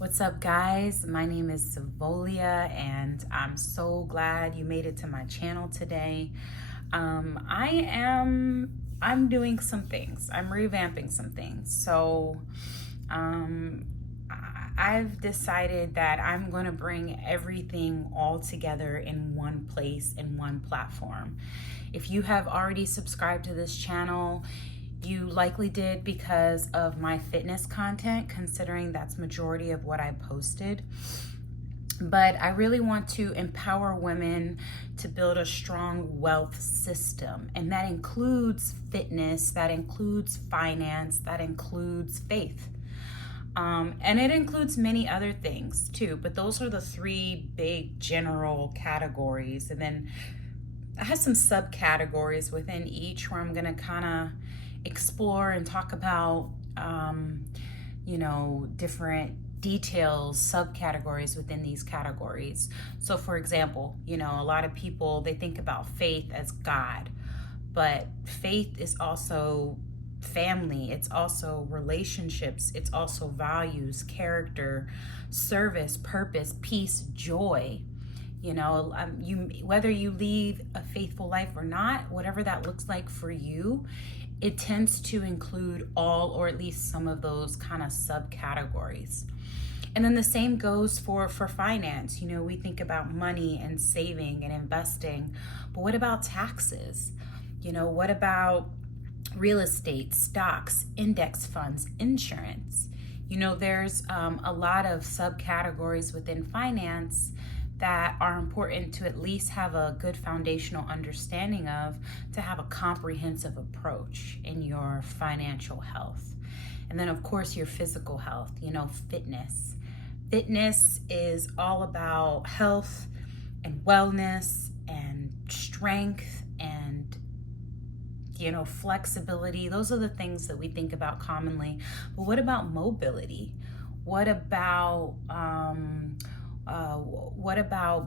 What's up, guys? My name is Savolia, and I'm so glad you made it to my channel today. I'm doing some things. I'm revamping some things. Um, I've decided that I'm going to bring everything all together in one place, in one platform. If you have already subscribed to this channel, you likely did because of my fitness content, considering that's majority of what I posted. But I really want to empower women to build a strong wealth system. And that includes fitness, that includes finance, that includes faith. And it includes many other things too, but those are the three big general categories. And then I have some subcategories within each where I'm going to kind of explore and talk about, different details, subcategories within these categories. So, for example, a lot of people, they think about faith as God, but faith is also family, it's also relationships, it's also values, character, service, purpose, peace, joy. Whether you lead a faithful life or not, whatever that looks like for you, it tends to include all or at least some of those kind of subcategories. And then the same goes for finance. We think about money and saving and investing, but what about taxes? What about real estate, stocks, index funds, insurance? There's a lot of subcategories within finance that are important to at least have a good foundational understanding of, to have a comprehensive approach in your financial health. And then, of course, your physical health, fitness. Fitness is all about health and wellness and strength and flexibility. Those are the things that we think about commonly. But what about mobility? What about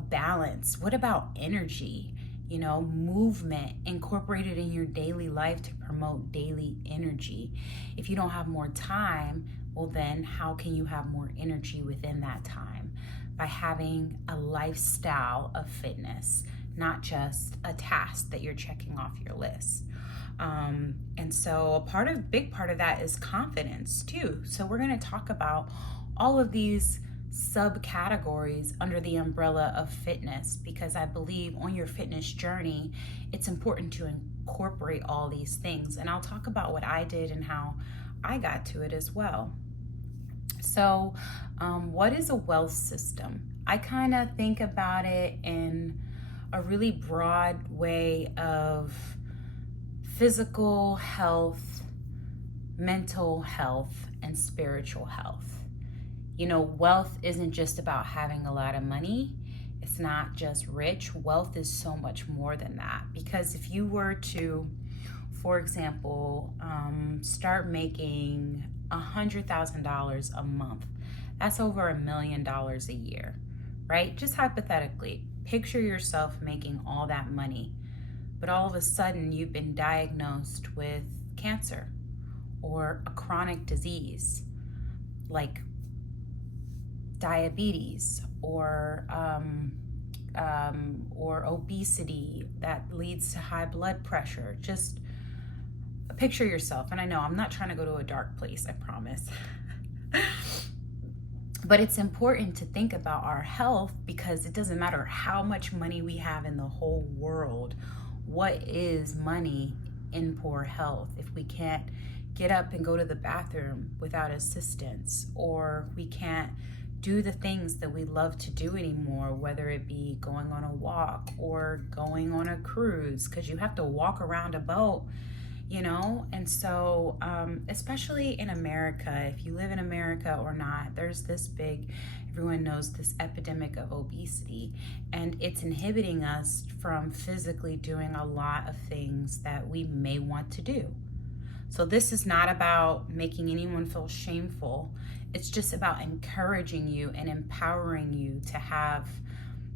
balance? What about energy? Movement incorporated in your daily life to promote daily energy. If you don't have more time, well, then how can you have more energy within that time? By having a lifestyle of fitness, not just a task that you're checking off your list. And so big part of that is confidence too. So we're going to talk about all of these subcategories under the umbrella of fitness, because I believe on your fitness journey, it's important to incorporate all these things. And I'll talk about what I did and how I got to it as well. So, what is a wealth system? I kind of think about it in a really broad way of physical health, mental health, and spiritual health. Wealth isn't just about having a lot of money. It's not just rich. Wealth is so much more than that. Because if you were to, for example, start making $100,000 a month, that's over $1 million a year, right? Just hypothetically, picture yourself making all that money, but all of a sudden you've been diagnosed with cancer or a chronic disease like diabetes or obesity that leads to high blood pressure. Just picture yourself, and I know I'm not trying to go to a dark place, I promise. But it's important to think about our health, because it doesn't matter how much money we have in the whole world. What is money in poor health if we can't get up and go to the bathroom without assistance, or we can't do the things that we love to do anymore, whether it be going on a walk or going on a cruise, because you have to walk around a boat, And so, especially in America, if you live in America or not, there's this everyone knows this epidemic of obesity, and it's inhibiting us from physically doing a lot of things that we may want to do. So this is not about making anyone feel shameful. It's just about encouraging you and empowering you to have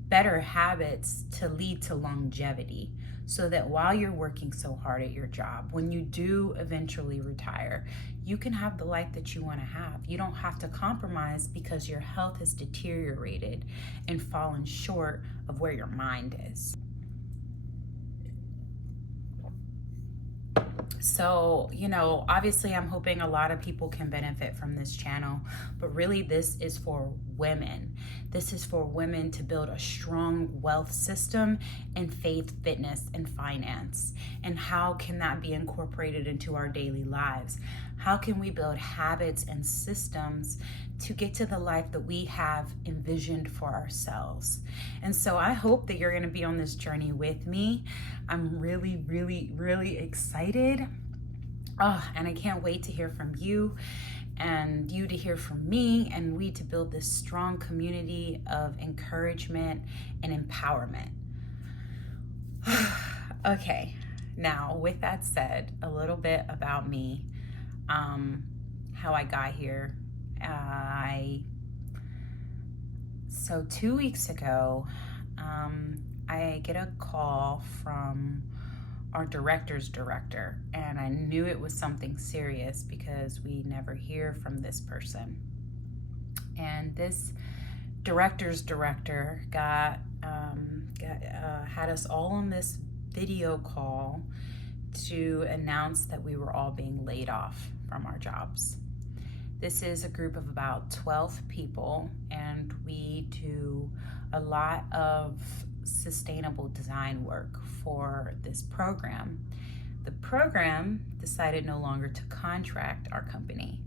better habits to lead to longevity, so that while you're working so hard at your job, when you do eventually retire, you can have the life that you want to have. You don't have to compromise because your health has deteriorated and fallen short of where your mind is. So, obviously I'm hoping a lot of people can benefit from this channel, but really this is for women. This is for women to build a strong wealth system in faith, fitness, and finance. And how can that be incorporated into our daily lives? How can we build habits and systems to get to the life that we have envisioned for ourselves? And so I hope that you're going to be on this journey with me. I'm really, really, really excited. And I can't wait to hear from you and you to hear from me, and we to build this strong community of encouragement and empowerment. Okay, now with that said, a little bit about me, how I got here. So 2 weeks ago, I get a call from our director's director, and I knew it was something serious because we never hear from this person. And this director's director had us all on this video call to announce that we were all being laid off from our jobs. This is a group of about 12 people, and we do a lot of sustainable design work for this program. The program decided no longer to contract our company.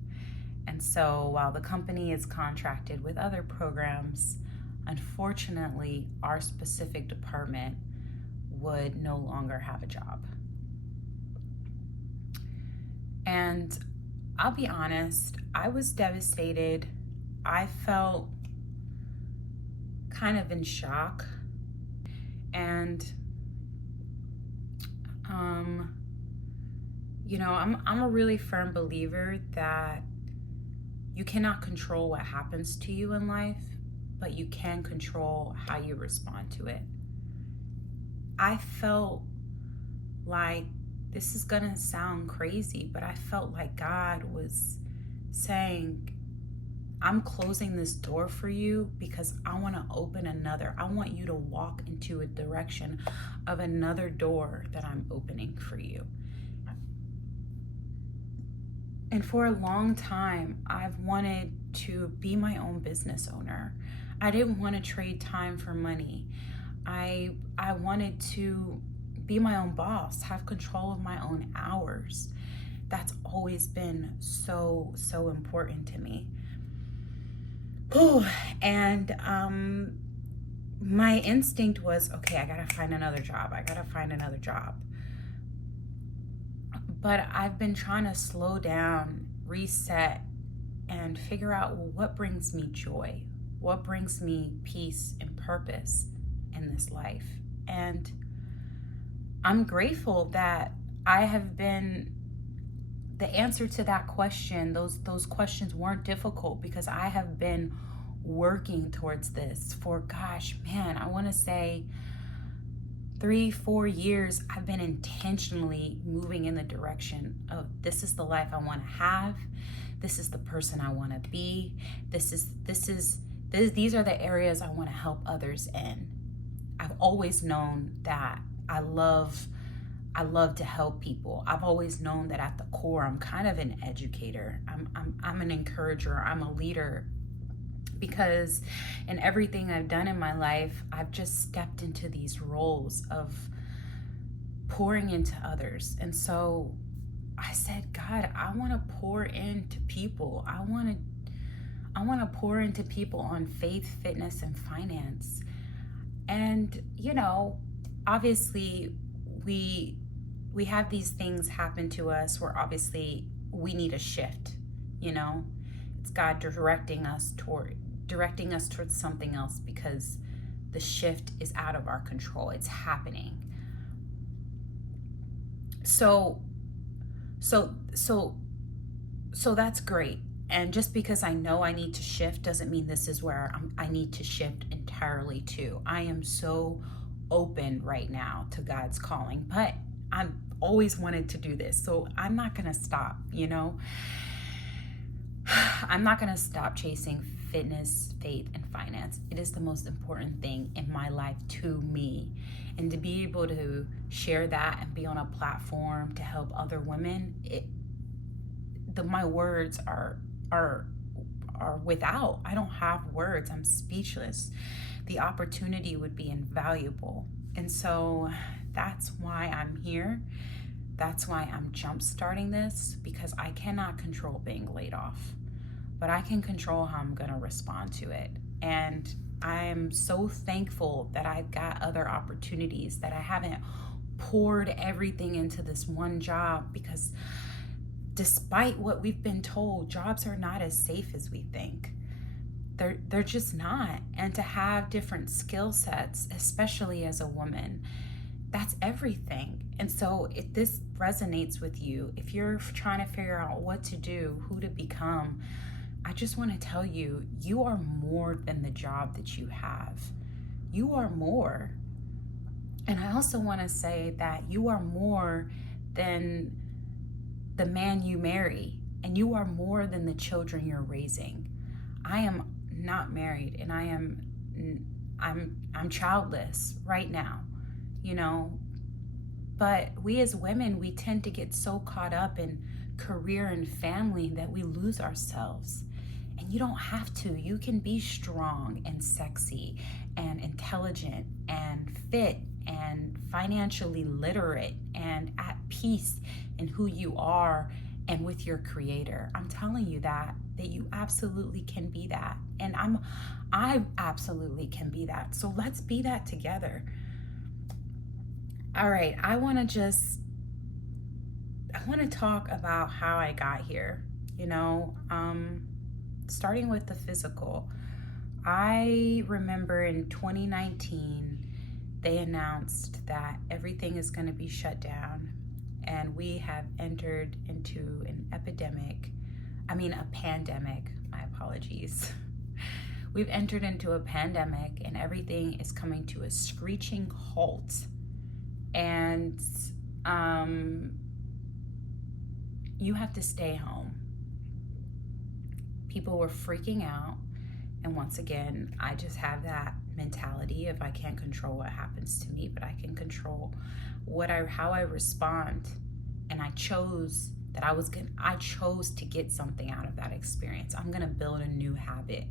And so while the company is contracted with other programs, unfortunately, our specific department would no longer have a job. And I'll be honest, I was devastated. I felt kind of in shock. And, I'm a really firm believer that you cannot control what happens to you in life, but you can control how you respond to it. I felt like, this is gonna sound crazy, but I felt like God was saying, I'm closing this door for you because I want to open another. I want you to walk into a direction of another door that I'm opening for you. And for a long time, I've wanted to be my own business owner. I didn't want to trade time for money. I wanted to be my own boss, have control of my own hours. That's always been so, so important to me. And my instinct was, okay, I gotta find another job. But I've been trying to slow down, reset, and figure out, well, what brings me joy? What brings me peace and purpose in this life? And I'm grateful that I have been the answer to that question. Those questions weren't difficult because I have been working towards this for, I want to say 3-4 years. I've been intentionally moving in the direction of, this is the life I want to have. This is the person I want to be. These are the areas I want to help others in. I've always known that I love to help people. I've always known that at the core, I'm kind of an educator. I'm an encourager. I'm a leader, because in everything I've done in my life, I've just stepped into these roles of pouring into others. And so I said, God, I want to pour into people. I want to pour into people on faith, fitness, and finance. And, obviously we have these things happen to us where obviously we need a shift. It's God directing us towards something else, because the shift is out of our control. It's happening. So that's great. And just because I know I need to shift doesn't mean this is where I need to shift entirely to. I am so open right now to God's calling, but I've always wanted to do this, so I'm not gonna stop, I'm not going to stop chasing fitness, faith, and finance. It is the most important thing in my life to me. And to be able to share that and be on a platform to help other women, my words are without. I don't have words. I'm speechless. The opportunity would be invaluable. And so that's why I'm here. That's why I'm jump starting this, because I cannot control being laid off, but I can control how I'm going to respond to it. And I'm so thankful that I've got other opportunities, that I haven't poured everything into this one job, because despite what we've been told, jobs are not as safe as we think. They're just not. And to have different skill sets, especially as a woman, that's everything. And so if this resonates with you, if you're trying to figure out what to do, who to become, I just want to tell you, you are more than the job that you have. You are more. And I also want to say that you are more than the man you marry, and you are more than the children you're raising. I am not married, and I'm childless right now, you know. But we as women, we tend to get so caught up in career and family that we lose ourselves. And you don't have to. You can be strong and sexy and intelligent and fit and financially literate and at peace in who you are and with your creator. I'm telling you that you absolutely can be that. And I absolutely can be that. So let's be that together. All right, I want to talk about how I got here, starting with the physical. I remember in 2019, they announced that everything is going to be shut down, and we have entered into a pandemic, my apologies. We've entered into a pandemic, and everything is coming to a screeching halt. And you have to stay home. People were freaking out. And once again, I just have that mentality of I can't control what happens to me, but I can control how I respond. And I chose to get something out of that experience. I'm going to build a new habit.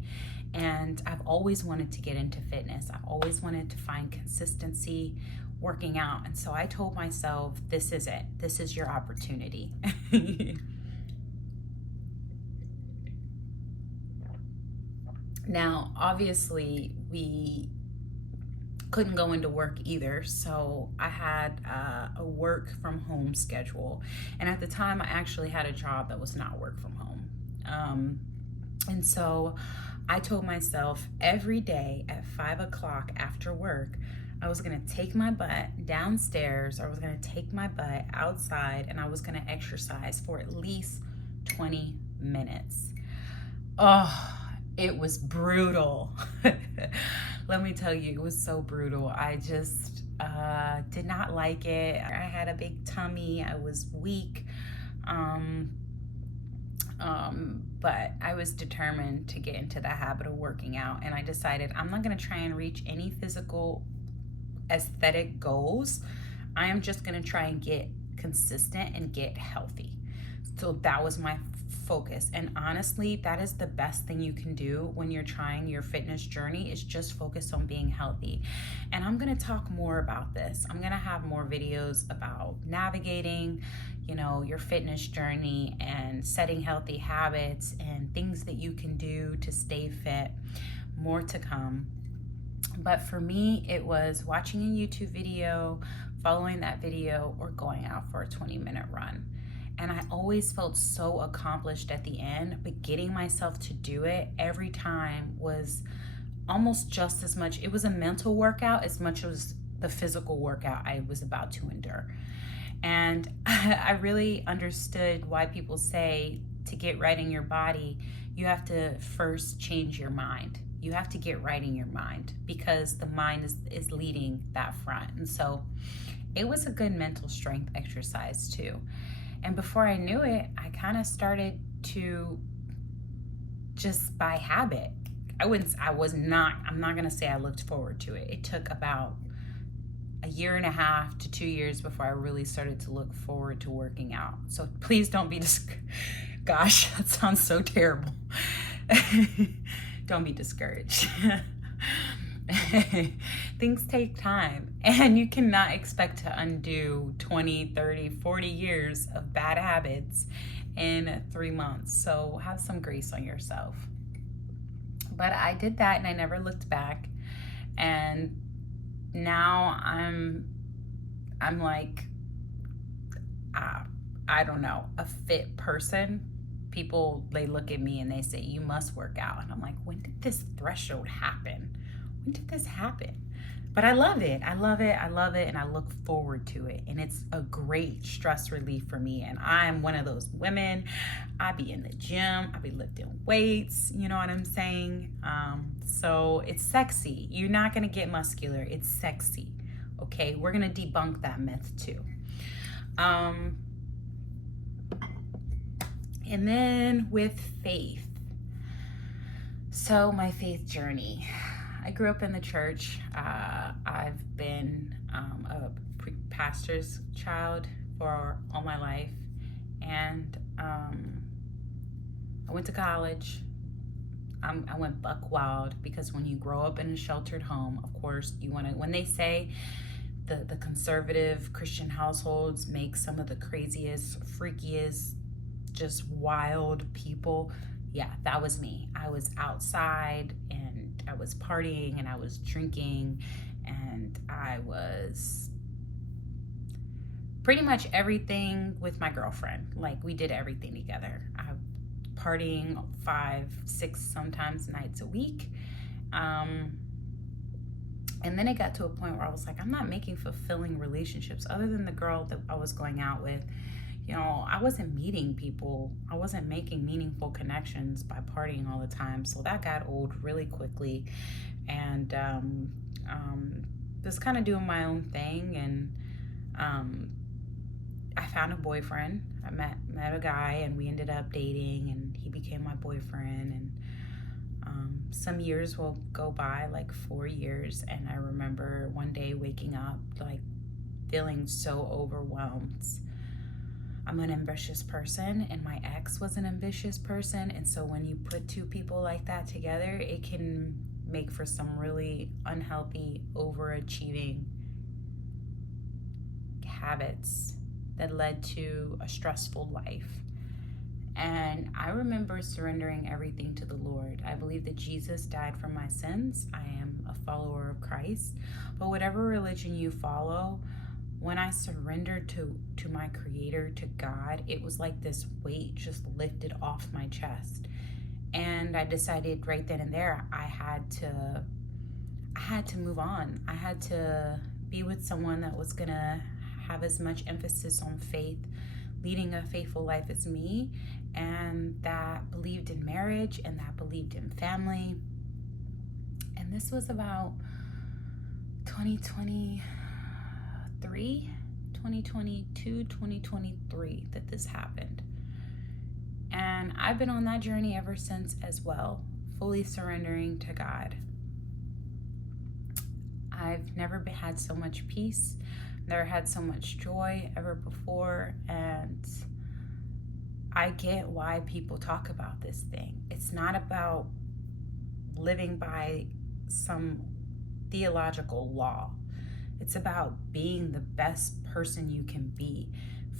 And I've always wanted to get into fitness. I've always wanted to find consistency working out. And so I told myself, this is it. This is your opportunity. Now, obviously, we couldn't go into work either, so I had a work from home schedule. And at the time, I actually had a job that was not work from home. And so I told myself every day at 5 o'clock after work, I was gonna take my butt downstairs, or I was gonna take my butt outside, and I was gonna exercise for at least 20 minutes. Oh, it was brutal. Let me tell you, it was so brutal. I just did not like it. I had a big tummy. I was weak. But I was determined to get into the habit of working out. And I decided I'm not going to try and reach any physical aesthetic goals. I am just going to try and get consistent and get healthy. So that was my focus. And honestly, that is the best thing you can do when you're trying your fitness journey, is just focus on being healthy. And I'm going to talk more about this. I'm going to have more videos about navigating, your fitness journey and setting healthy habits and things that you can do to stay fit. More to come. But for me, it was watching a YouTube video, following that video, or going out for a 20-minute run. And I always felt so accomplished at the end, but getting myself to do it every time was almost just as much. It was a mental workout as much as the physical workout I was about to endure. And I really understood why people say to get right in your body, you have to first change your mind. You have to get right in your mind, because the mind is leading that front. And so it was a good mental strength exercise too. And before I knew it, I kind of started to just by habit. I'm not going to say I looked forward to it. It took about a year and a half to 2 years before I really started to look forward to working out. So please don't be gosh, that sounds so terrible. Don't be discouraged. Things take time, and you cannot expect to undo 20, 30, 40 years of bad habits in 3 months. So have some grace on yourself. But I did that and I never looked back. And now I'm like, I don't know, a fit person. People, they look at me and they say, you must work out. And I'm like, when did this threshold happen? When did this happen? But I love it. I love it. I love it. And I look forward to it. And it's a great stress relief for me. And I'm one of those women. I be in the gym. I be lifting weights. You know what I'm saying? So it's sexy. You're not going to get muscular. It's sexy. Okay? We're going to debunk that myth too. And then with faith. So my faith journey. I grew up in the church. I've been a pastor's child for all my life. And I went to college. I went buck wild, because when you grow up in a sheltered home, of course, you want to, when they say the conservative Christian households make some of the craziest, freakiest, just wild people. Yeah, that was me. I was outside and I was partying and I was drinking and I was pretty much everything with my girlfriend. Like, we did everything together. Partying 5, 6, sometimes nights a week. And then it got to a point where I was like, I'm not making fulfilling relationships other than the girl that I was going out with. You know, I wasn't meeting people. I wasn't making meaningful connections by partying all the time. So that got old really quickly. And just kind of doing my own thing. And I found a boyfriend. I met a guy and we ended up dating and he became my boyfriend. And some years will go by, like 4 years. And I remember one day waking up, like feeling so overwhelmed. I'm an ambitious person and my ex was an ambitious person. And so when you put two people like that together, it can make for some really unhealthy, overachieving habits that led to a stressful life. And I remember surrendering everything to the Lord. I believe that Jesus died for my sins. I am a follower of Christ. But whatever religion you follow, when I surrendered to my Creator, to God, it was like this weight just lifted off my chest. And I decided right then and there, I had to move on. I had to be with someone that was gonna have as much emphasis on faith, leading a faithful life as me, and that believed in marriage and that believed in family. And this was about 2022, 2023 that this happened. And I've been on that journey ever since as well, fully surrendering to God. I've never had so much peace, never had so much joy ever before, and I get why people talk about this thing. It's not about living by some theological law. It's about being the best person you can be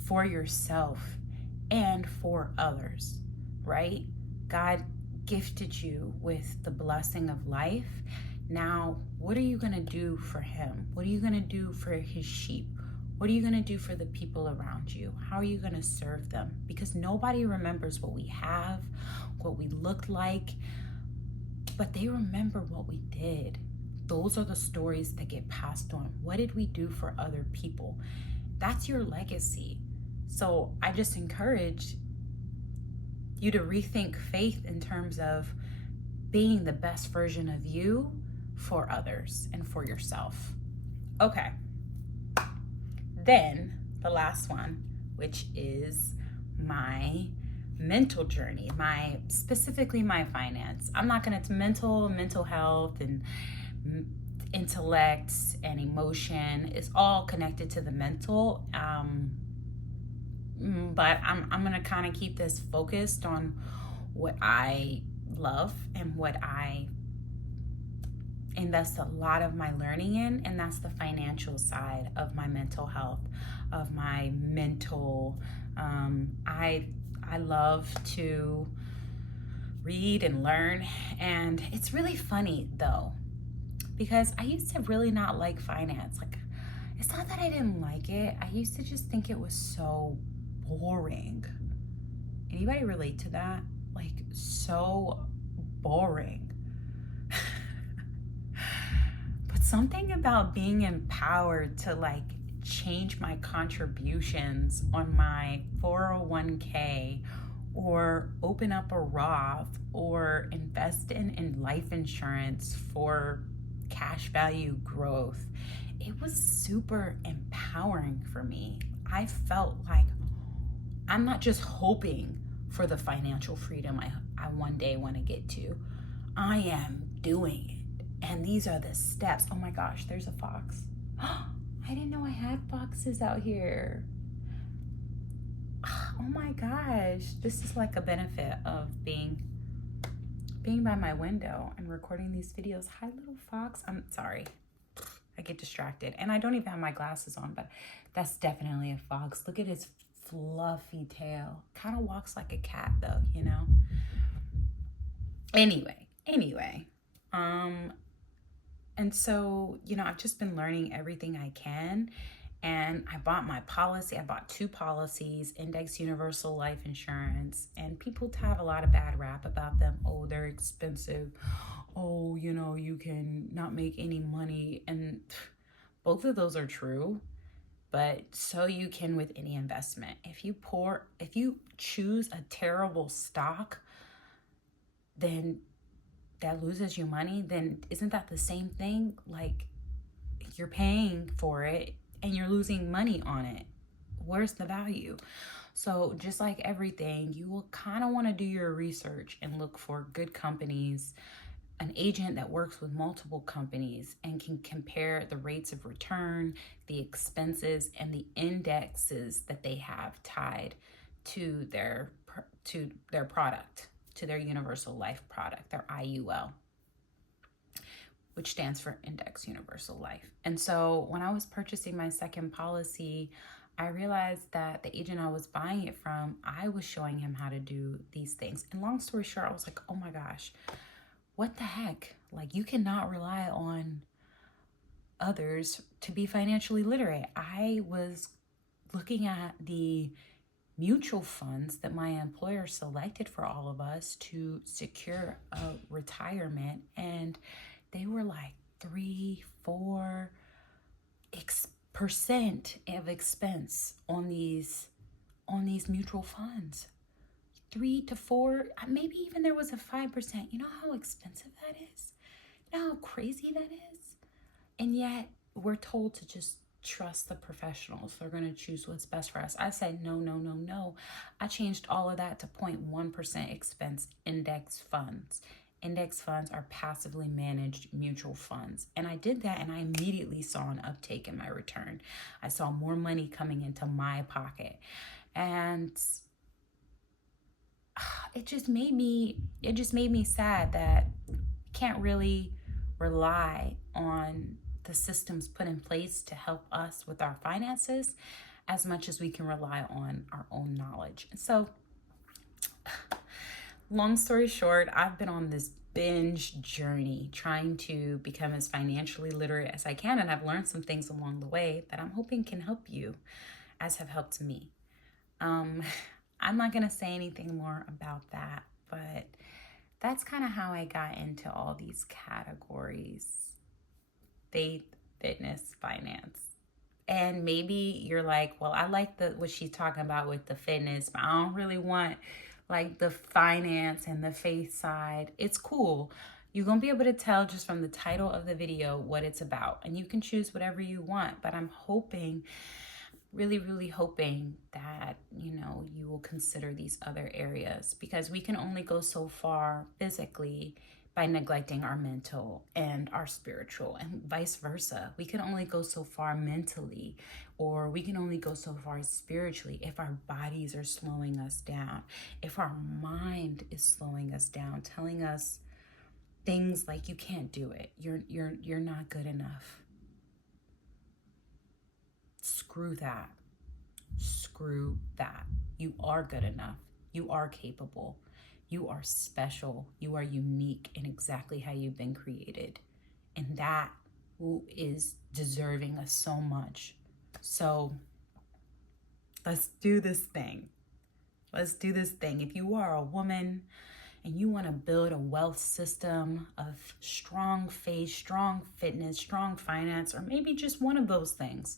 for yourself and for others, right? God gifted you with the blessing of life. Now, what are you going to do for him? What are you going to do for his sheep? What are you going to do for the people around you? How are you going to serve them? Because nobody remembers what we have, what we looked like, but they remember what we did. Those are the stories that get passed on. What did we do for other people? That's your legacy. So I just encourage you to rethink faith in terms of being the best version of you for others and for yourself. Okay. Then the last one, which is my mental journey, specifically my finance. I'm not gonna, it's mental health and intellect and emotion is all connected to the mental. But I'm gonna kind of keep this focused on what I love and what I invest a lot of my learning in, and that's the financial side of my mental health, of my mental. I love to read and learn, and it's really funny though, because I used to really not like finance. Like, it's not that I didn't like it. I used to just think it was so boring. Anybody relate to that? Like, so boring. But something about being empowered to like change my contributions on my 401k, or open up a Roth, or invest in life insurance for cash value growth, it was super empowering for me. I felt like I'm not just hoping for the financial freedom I one day want to get to. I am doing it. And these are the steps. Oh my gosh, there's a fox. I didn't know I had foxes out here. Oh my gosh, this is like a benefit of being by my window and recording these videos. Hi, little fox. I'm sorry, I get distracted, and I don't even have my glasses on, but that's definitely a fox. Look at his fluffy tail. Kind of walks like a cat though, you know. Anyway, and so, you know, I've just been learning everything I can. And I bought my policy. I bought 2 policies, Index Universal Life Insurance. And people have a lot of bad rap about them. Oh, they're expensive. Oh, you know, you can not make any money. And both of those are true. But so you can with any investment. If you choose a terrible stock, then that loses you money, then isn't that the same thing? Like, you're paying for it and you're losing money on it. Where's the value? So just like everything, you will kind of want to do your research and look for good companies, an agent that works with multiple companies and can compare the rates of return, the expenses, and the indexes that they have tied to their product, to their universal life product, their IUL, which stands for Index Universal Life. And so when I was purchasing my second policy, I realized that the agent I was buying it from, I was showing him how to do these things. And long story short, I was like, oh my gosh, what the heck? Like, you cannot rely on others to be financially literate. I was looking at the mutual funds that my employer selected for all of us to secure a retirement, and they were like 3-4% of expense on these mutual funds. 3 to 4, maybe even there was a 5%. You know how expensive that is? You know how crazy that is? And yet we're told to just trust the professionals. They're going to choose what's best for us. I said, no. I changed all of that to 0.1% expense index funds. Index funds are passively managed mutual funds. And I did that, and I immediately saw an uptake in my return. I saw more money coming into my pocket. And it just made me sad that I can't really rely on the systems put in place to help us with our finances as much as we can rely on our own knowledge. So long story short, I've been on this binge journey trying to become as financially literate as I can, and I've learned some things along the way that I'm hoping can help you, as have helped me. I'm not going to say anything more about that, but that's kind of how I got into all these categories: faith, fitness, finance. And maybe you're like, well, I like what she's talking about with the fitness, but I don't really want like the finance and the faith side. It's cool. You're going to be able to tell just from the title of the video what it's about, and you can choose whatever you want. But I'm hoping really, really hoping that, you will consider these other areas, because we can only go so far physically by neglecting our mental and our spiritual, and vice versa. We can only go so far mentally, or we can only go so far spiritually if our bodies are slowing us down, if our mind is slowing us down, telling us things like, you can't do it, you're not good enough. Screw that. Screw that. You are good enough. You are capable. You are special. You are unique in exactly how you've been created. And that is deserving of so much. So let's do this thing. Let's do this thing. If you are a woman and you want to build a wealth system of strong faith, strong fitness, strong finance, or maybe just one of those things,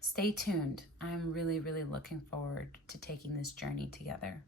stay tuned. I'm really, really looking forward to taking this journey together.